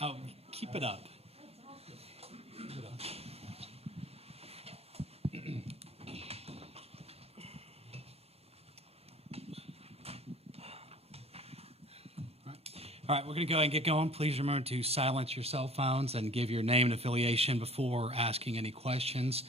Oh, keep it up. All right, we're going to go ahead and get going. Please remember to silence your cell phones and give your name and affiliation before asking any questions.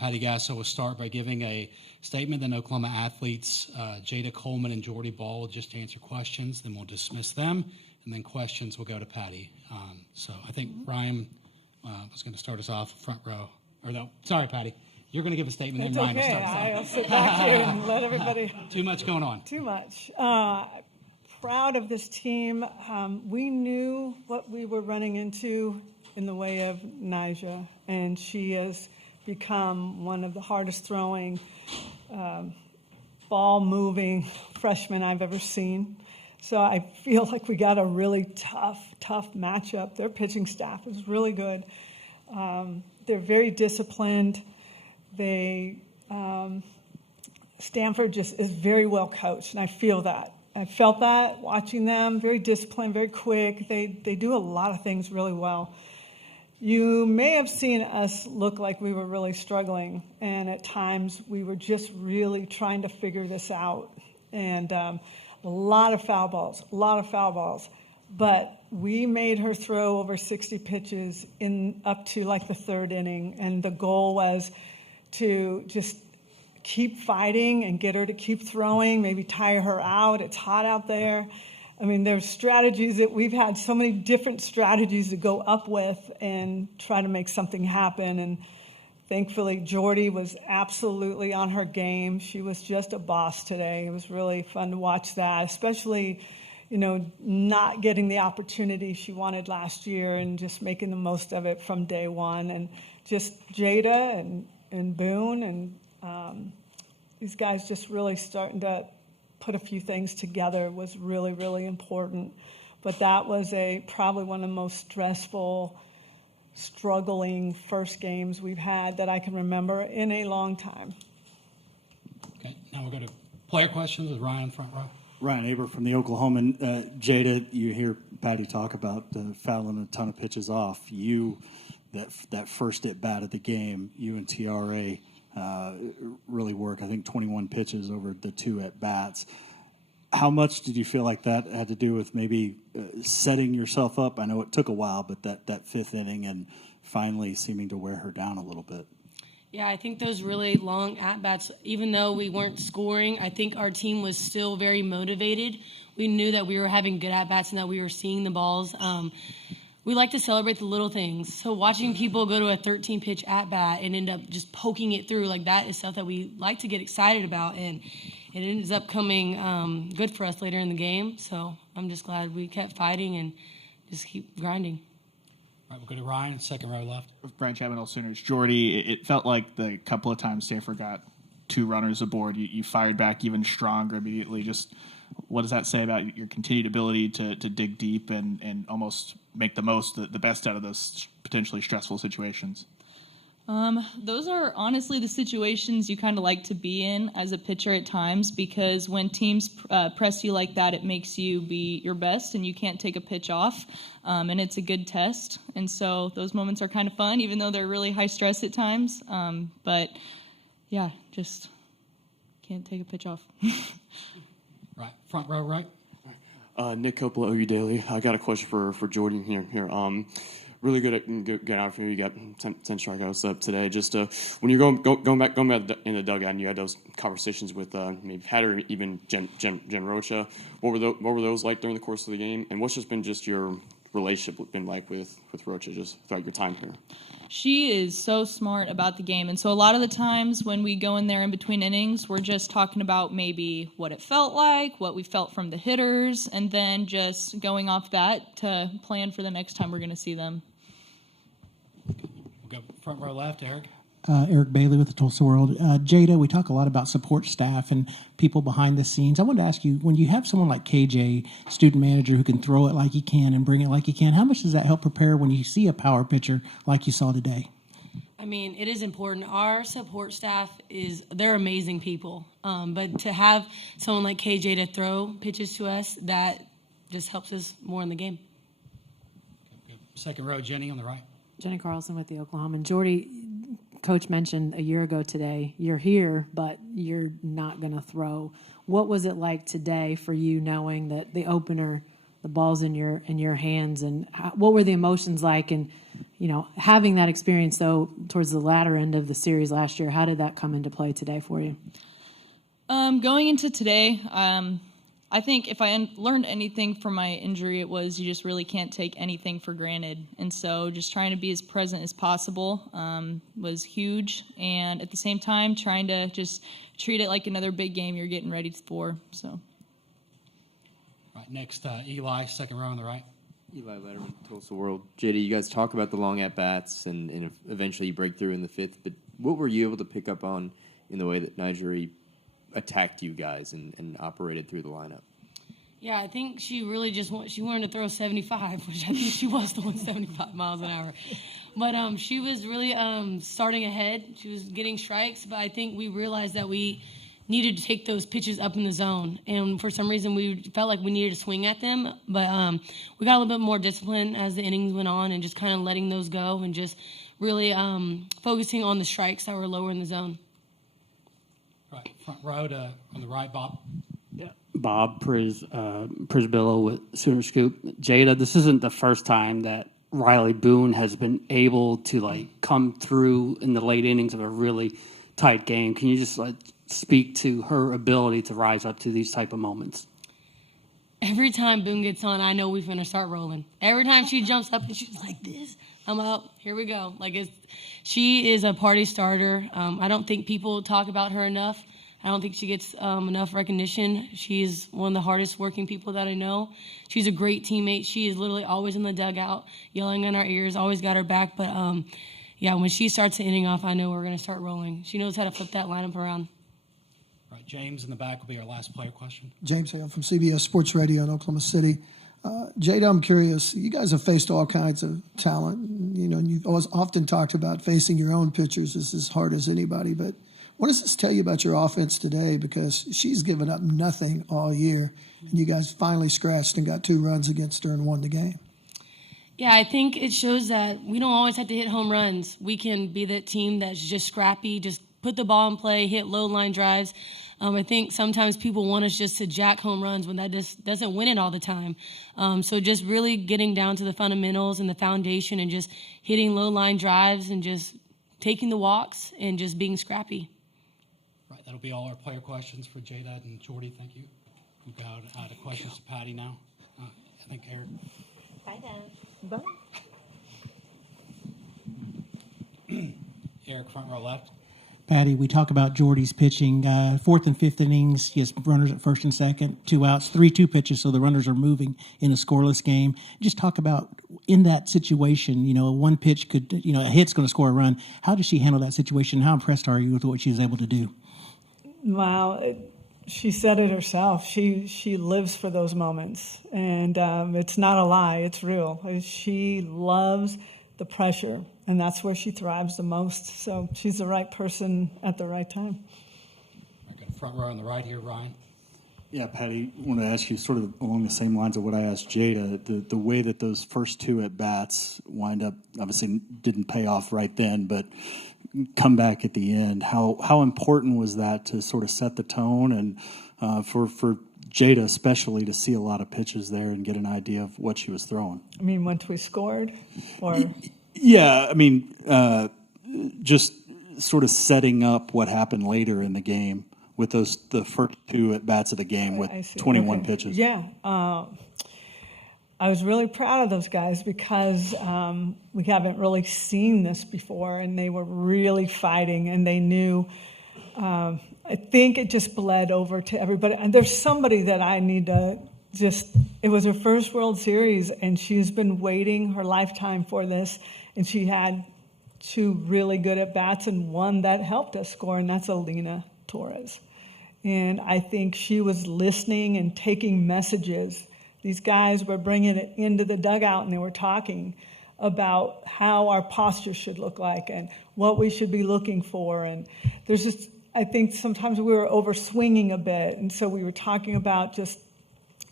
Patty Gasso will start by giving a statement. Then Oklahoma athletes Jada Coleman and Jordy Ball will just answer questions. Then we'll dismiss them, and then questions will go to Patty. So I think Ryan was going to start us off front row. Or no, sorry, Patty. You're going to give a statement, It's then Ryan okay. will start us off. I'll sit back here and let everybody. Too much going on. Too much. Proud of this team. We knew what we were running into in the way of Nyjah, and she has become one of the hardest throwing, ball-moving freshmen I've ever seen. So I feel like we got a really tough matchup. Their pitching staff is really good. They're very disciplined. Stanford just is very well coached, and I feel that. I felt that watching them, very disciplined, very quick. They do a lot of things really well. You may have seen us look like we were really struggling, and at times we were just really trying to figure this out. And a lot of foul balls. But we made her throw over 60 pitches up to like the third inning, and the goal was to just keep fighting and get her to keep throwing, maybe tire her out. It's hot out there. I mean, there's strategies that we've had so many different strategies to go up with and try to make something happen. And thankfully, Jordy was absolutely on her game. She was just a boss today. It was really fun to watch that, especially, not getting the opportunity she wanted last year and just making the most of it from day one. And just Jada and Boone and these guys just really starting to put a few things together was really, really important. But that was probably one of the most stressful, struggling first games we've had that I can remember in a long time. Okay, now we'll go to player questions with Ryan front row. Ryan Aber from the Oklahoman. Jada, you hear Patty talk about fouling a ton of pitches off. That first at bat of the game, you and TRA really work. I think 21 pitches over the two at bats. How much did you feel like that had to do with maybe setting yourself up? I know it took a while, but that fifth inning and finally seeming to wear her down a little bit. Yeah, I think those really long at-bats, even though we weren't scoring, I think our team was still very motivated. We knew that we were having good at-bats and that we were seeing the balls. We like to celebrate the little things. So watching people go to a 13-pitch at-bat and end up just poking it through, like that is stuff that we like to get excited about. And it ends up coming good for us later in the game. So I'm just glad we kept fighting and just keep grinding. All right, we'll go to Ryan, second row left. Brian Chapman, All Sooners. Jordy, it felt like the couple of times Stanford got two runners aboard, you fired back even stronger immediately. Just what does that say about your continued ability to dig deep and almost make the best out of those potentially stressful situations? Those are honestly the situations you kind of like to be in as a pitcher at times, because when teams press you like that, it makes you be your best and you can't take a pitch off, and it's a good test. And so those moments are kind of fun, even though they're really high stress at times. But yeah, just can't take a pitch off. Right, front row right. Nick Coppola, OU Daily. I got a question for Jordan here. Really good out for you. You got 10 strikeouts up today. Just when you're going back in the dugout, and you had those conversations with maybe Hatter, even Jen Rocha. What were those like during the course of the game? And what's just been your relationship been like with Rocha just throughout your time here? She is so smart about the game. And so a lot of the times when we go in there in between innings, we're just talking about maybe what it felt like, what we felt from the hitters, and then just going off that to plan for the next time we're going to see them. We'll go front row left, Eric. Eric Bailey with the Tulsa World. Jada, we talk a lot about support staff and people behind the scenes. I wanted to ask you, when you have someone like KJ, student manager, who can throw it like he can and bring it like he can, how much does that help prepare when you see a power pitcher like you saw today? I mean, it is important. Our support staff they're amazing people. But to have someone like KJ to throw pitches to us, that just helps us more in the game. Second row, Jenny on the right. Jenny Carlson with the Oklahoman. Jordy, Coach mentioned a year ago today, you're here, but you're not going to throw. What was it like today for you knowing that the opener, the ball's in your hands, and what were the emotions like? And, having that experience, though, towards the latter end of the series last year, how did that come into play today for you? Going into today, I think if I learned anything from my injury, it was you just really can't take anything for granted. And so just trying to be as present as possible was huge. And at the same time, trying to just treat it like another big game you're getting ready for. So. Right, next, Eli, second row on the right. Eli Letterman, Tulsa World. JD, you guys talk about the long at-bats and eventually you break through in the fifth, but what were you able to pick up on in the way that Nigeria attacked you guys and operated through the lineup? Yeah, I think she really she wanted to throw 75, which I think she was throwing 75 miles an hour. But she was really starting ahead. She was getting strikes, but I think we realized that we needed to take those pitches up in the zone. And for some reason, we felt like we needed to swing at them. But we got a little bit more discipline as the innings went on and just kind of letting those go and just really focusing on the strikes that were lower in the zone. Right, front row on the right, Bob. Yeah. Bob Prisbillo with Sooner Scoop. Jada, this isn't the first time that Riley Boone has been able to come through in the late innings of a really tight game. Can you just speak to her ability to rise up to these type of moments? Every time Boone gets on, I know we're going to start rolling. Every time she jumps up and she's like this, I'm up. Here we go. She is a party starter. I don't think people talk about her enough. I don't think she gets enough recognition. She's one of the hardest working people that I know. She's a great teammate. She is literally always in the dugout, yelling in our ears, always got her back. But, when she starts the inning off, I know we're going to start rolling. She knows how to flip that lineup around. Right, James in the back will be our last player question. James Hale from CBS Sports Radio in Oklahoma City. Jada, I'm curious. You guys have faced all kinds of talent. And you've always often talked about facing your own pitchers is as hard as anybody. But what does this tell you about your offense today? Because she's given up nothing all year, and you guys finally scratched and got 2 runs against her and won the game. Yeah, I think it shows that we don't always have to hit home runs. We can be that team that's just scrappy, just put the ball in play, hit low line drives. I think sometimes people want us just to jack home runs when that just doesn't win it all the time. So just really getting down to the fundamentals and the foundation and just hitting low line drives and just taking the walks and just being scrappy. Right, that'll be all our player questions for Jada and Jordy. Thank you. We've got the questions to Patty now. I think Eric. Bye, Bye. Eric, front row left. Patty, we talk about Jordy's pitching. Fourth and fifth innings, he has runners at first and second, 2 outs, 3-2 pitches, so the runners are moving in a scoreless game. Just talk about in that situation, one pitch could, a hit's going to score a run. How does she handle that situation? How impressed are you with what she's able to do? Wow, she said it herself. She lives for those moments, and it's not a lie. It's real. She loves the pressure, and that's where she thrives the most. So she's the right person at the right time. I got a front row on the right here, Ryan. Yeah, Patty, I want to ask you sort of along the same lines of what I asked Jada, the way that those first 2 at-bats wind up, obviously didn't pay off right then, but come back at the end. How important was that to sort of set the tone and for Jada especially to see a lot of pitches there and get an idea of what she was throwing? I mean, once we scored? Or Yeah, I mean, just sort of setting up what happened later in the game with the first 2 at-bats of the game with 21 pitches. Yeah. I was really proud of those guys because we haven't really seen this before, and they were really fighting, and they knew. I think it just bled over to everybody. And there's somebody that I need to it was her first World Series, and she's been waiting her lifetime for this, and she had 2 really good at-bats and one that helped us score, and that's Alina Torres. And I think she was listening and taking messages. These guys were bringing it into the dugout, and they were talking about how our posture should look like and what we should be looking for. And there's just, I think sometimes we were over-swinging a bit, and so we were talking about just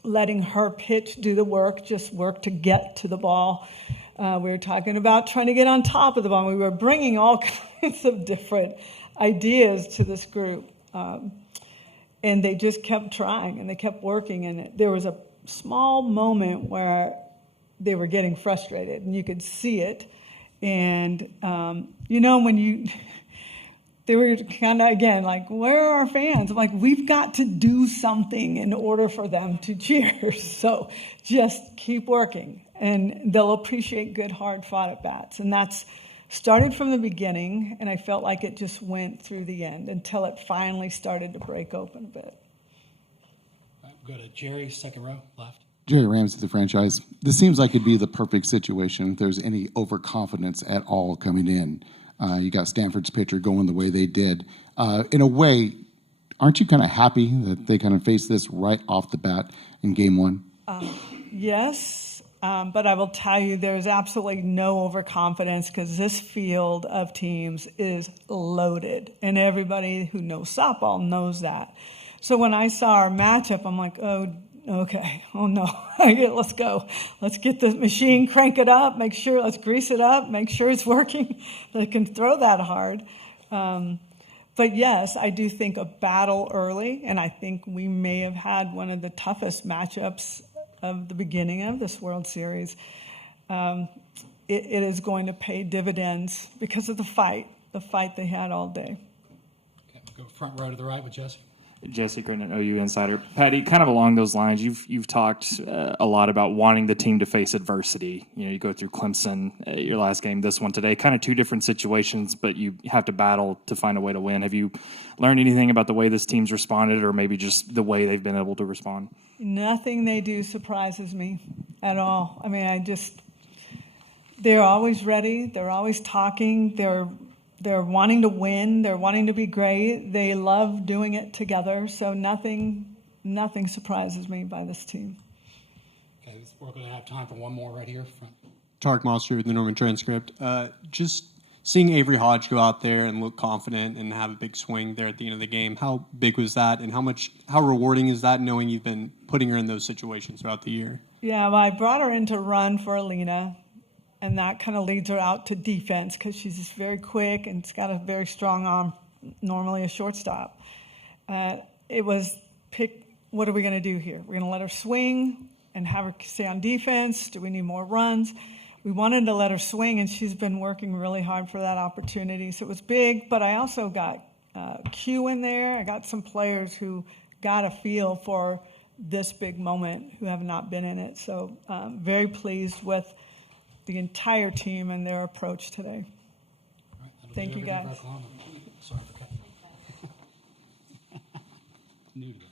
letting her pitch do the work, just work to get to the ball. We were talking about trying to get on top of the ball. We were bringing all kinds of different ideas to this group. And they just kept trying, and they kept working. And there was a small moment where they were getting frustrated, and you could see it. And, when they were kind of, again, like, where are our fans? I'm like, we've got to do something in order for them to cheer. So just keep working, and they'll appreciate good, hard-fought at-bats. And that's started from the beginning, and I felt like it just went through the end until it finally started to break open a bit. All right, we'll go to Jerry, second row, left. Jerry Ramsey, the franchise. This seems like it'd be the perfect situation if there's any overconfidence at all coming in. You got Stanford's pitcher going the way they did. In a way, aren't you kind of happy that they kind of faced this right off the bat in game one? Yes, but I will tell you there's absolutely no overconfidence because this field of teams is loaded, and everybody who knows softball knows that. So when I saw our matchup, I'm like, oh, okay, oh no, let's go. Let's get the machine, crank it up, let's grease it up, make sure it's working, that it can throw that hard. But yes, I do think a battle early, and I think we may have had one of the toughest matchups of the beginning of this World Series. It is going to pay dividends because of the fight they had all day. Okay, we'll go front row to the right with Jesse. Jesse Grinnan, OU Insider. Patty, kind of along those lines, you've talked a lot about wanting the team to face adversity. You go through Clemson, your last game, this one today, kind of two different situations, but you have to battle to find a way to win. Have you learned anything about the way this team's responded, or maybe just the way they've been able to respond? Nothing they do surprises me at all. I mean, they're always ready. They're always talking. They're wanting to win. They're wanting to be great. They love doing it together. So nothing surprises me by this team. Okay, we're going to have time for one more right here. Front. Tarek Monster with the Norman Transcript. Just seeing Avery Hodge go out there and look confident and have a big swing there at the end of the game, how big was that, and how rewarding is that knowing you've been putting her in those situations throughout the year? Yeah, well, I brought her in to run for Alina, and that kind of leads her out to defense because she's just very quick and she's got a very strong arm, normally a shortstop. It was what are we going to do here? We're going to let her swing and have her stay on defense? Do we need more runs? We wanted to let her swing, and she's been working really hard for that opportunity. So it was big, but I also got Q in there. I got some players who got a feel for this big moment who have not been in it. So very pleased with the entire team and their approach today. All right, Thank you, guys. Sorry for cutting. New to that.